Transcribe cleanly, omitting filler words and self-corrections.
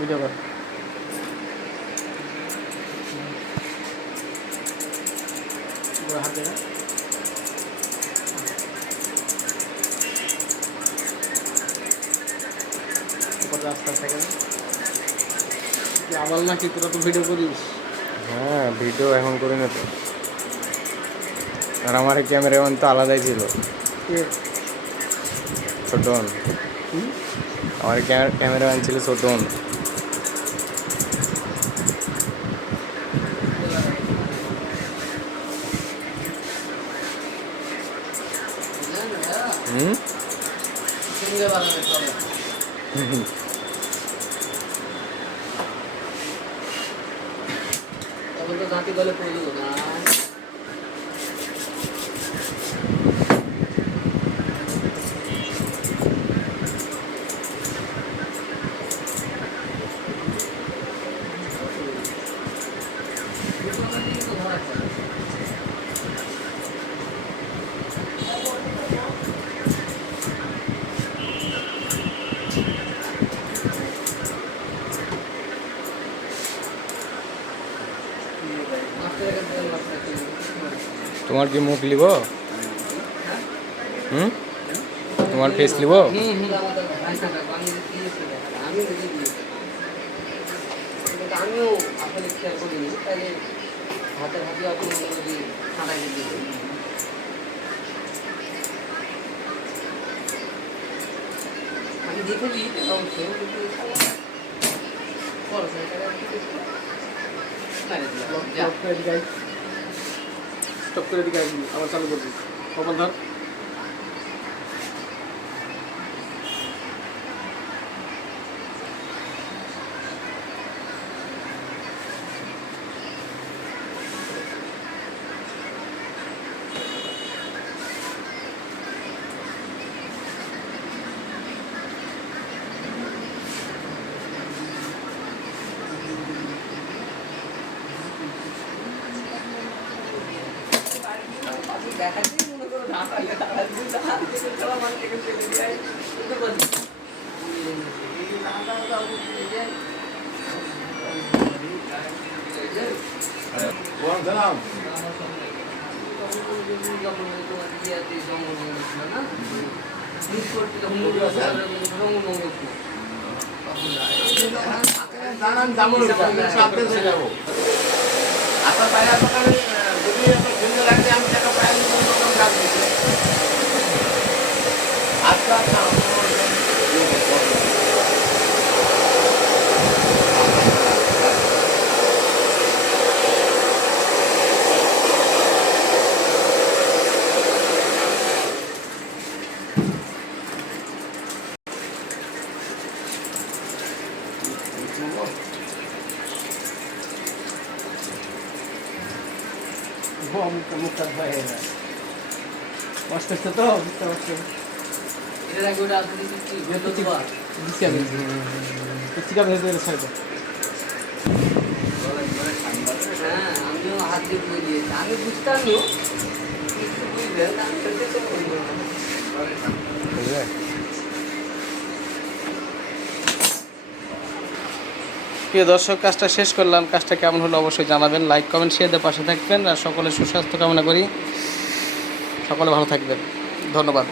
Video কর। হাতে রাস্তা থাকে আবার নাকি তোরা তো ভিডিও করিস? হ্যাঁ ভিডিও এখন করি না তো। আর আমার ক্যামেরাম্যান তো আলাদাই ছিল, ছোটন। আমার ক্যামেরাম্যান ছিল ছোটন। জাতি গলে পড়ল না। তোমার কি মুখ লিব? তোমার ফেস লিব? আমিও আসলে খেয়াল করিনি, তাহলে হাতের হাতে আপনি যদি ছাড়াই দিয়ে আমি দেখেছি অবশ্যই, স্টপ করে দিকে আবার চালু করবি। কখন ধর দেখাচ্ছি মনে করো না পাইলে তারা মানে চলে যায় মুখটা হয়ে যায় কষ্ট হচ্ছে তো বুঝতে পারছো। আমিও হাত দিয়ে বই দিয়েছি, আমি বুঝতাম না প্রিয় দর্শক, কাজটা শেষ করলাম। কাজটা কেমন হলো অবশ্যই জানাবেন। লাইক কমেন্ট শেয়ার দিয়ে পাশে থাকবেন। আর সকলের সুস্বাস্থ্য কামনা করি। সকলে ভালো থাকবেন। ধন্যবাদ।